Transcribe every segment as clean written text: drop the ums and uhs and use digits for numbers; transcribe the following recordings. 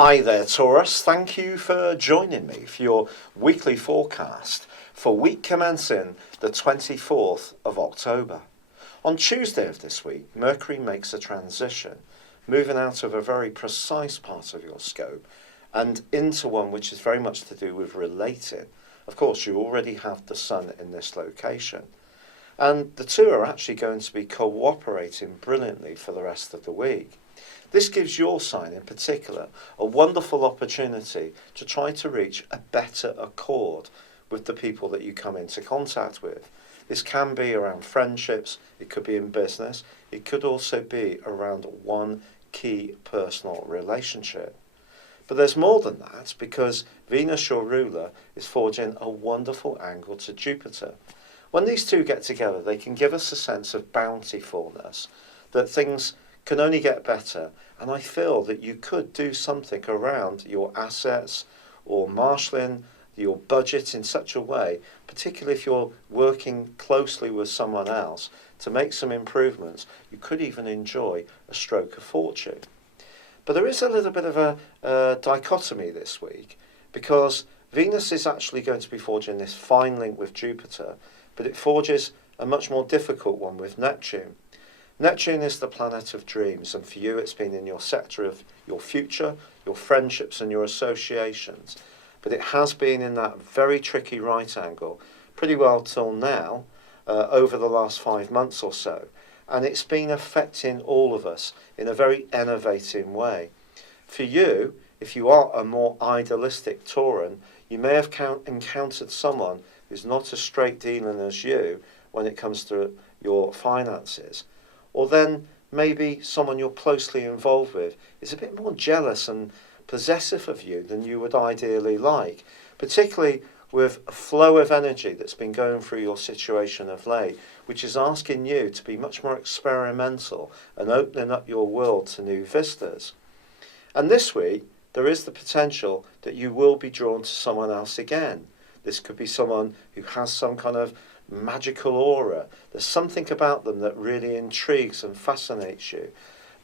Hi there, Taurus. Thank you for joining me for your weekly forecast for week commencing the 24th of October. On Tuesday of this week, Mercury makes a transition, moving out of a very precise part of your scope and into one which is very much to do with relating. Of course, you already have the Sun in this location. And the two are actually going to be cooperating brilliantly for the rest of the week. This gives your sign in particular a wonderful opportunity to try to reach a better accord with the people that you come into contact with. This can be around friendships, it could be in business, it could also be around one key personal relationship. But there's more than that, because Venus, your ruler, is forging a wonderful angle to Jupiter. When these two get together, they can give us a sense of bountifulness, that things can only get better, and I feel that you could do something around your assets or marshalling your budget in such a way, particularly if you're working closely with someone else, to make some improvements. You could even enjoy a stroke of fortune. But there is a little bit of a dichotomy this week, because Venus is actually going to be forging this fine link with Jupiter, but it forges a much more difficult one with Neptune. Neptune is the planet of dreams, and for you it's been in your sector of your future, your friendships and your associations. But it has been in that very tricky right angle pretty well till now, over the last 5 months or so. And it's been affecting all of us in a very enervating way. For you, if you are a more idealistic Tauran, you may have encountered someone who's not as straight dealing as you when it comes to your finances. Or then maybe someone you're closely involved with is a bit more jealous and possessive of you than you would ideally like, particularly with a flow of energy that's been going through your situation of late, which is asking you to be much more experimental and opening up your world to new vistas. And this week, there is the potential that you will be drawn to someone else again. This could be someone who has some kind of magical aura. There's something about them that really intrigues and fascinates you,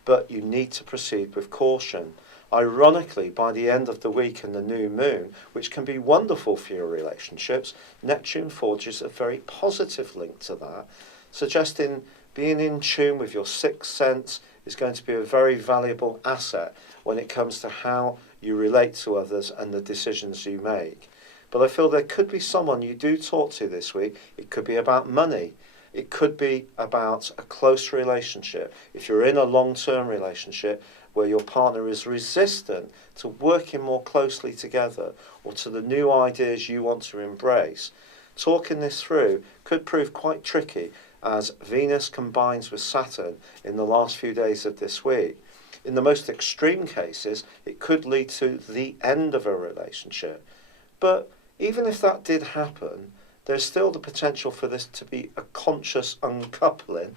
but you need to proceed with caution. Ironically, by the end of the week and the new moon, which can be wonderful for your relationships, Neptune forges a very positive link to that, suggesting being in tune with your sixth sense is going to be a very valuable asset when it comes to how you relate to others and the decisions you make. But I feel there could be someone you do talk to this week. It could be about money. It could be about a close relationship. If you're in a long-term relationship where your partner is resistant to working more closely together or to the new ideas you want to embrace, talking this through could prove quite tricky as Venus combines with Saturn in the last few days of this week. In the most extreme cases, it could lead to the end of a relationship. But even if that did happen, there's still the potential for this to be a conscious uncoupling,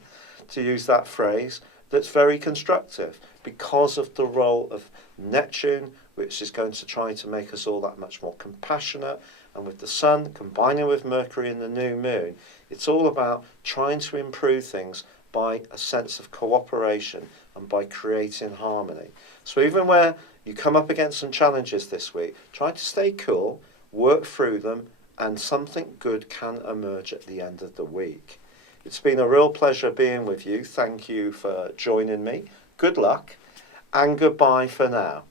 to use that phrase, that's very constructive because of the role of Neptune, which is going to try to make us all that much more compassionate, and with the Sun combining with Mercury in the new moon, it's all about trying to improve things by a sense of cooperation and by creating harmony. So even where you come up against some challenges this week, try to stay cool, work through them, and something good can emerge at the end of the week. It's been a real pleasure being with you. Thank you for joining me. Good luck, and goodbye for now.